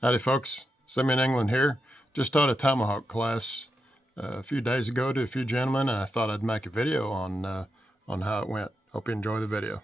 Howdy folks, Sammy in England here. Just taught a Tomahawk class a few days ago to a few gentlemen, and I thought I'd make a video on how it went. Hope you enjoy the video.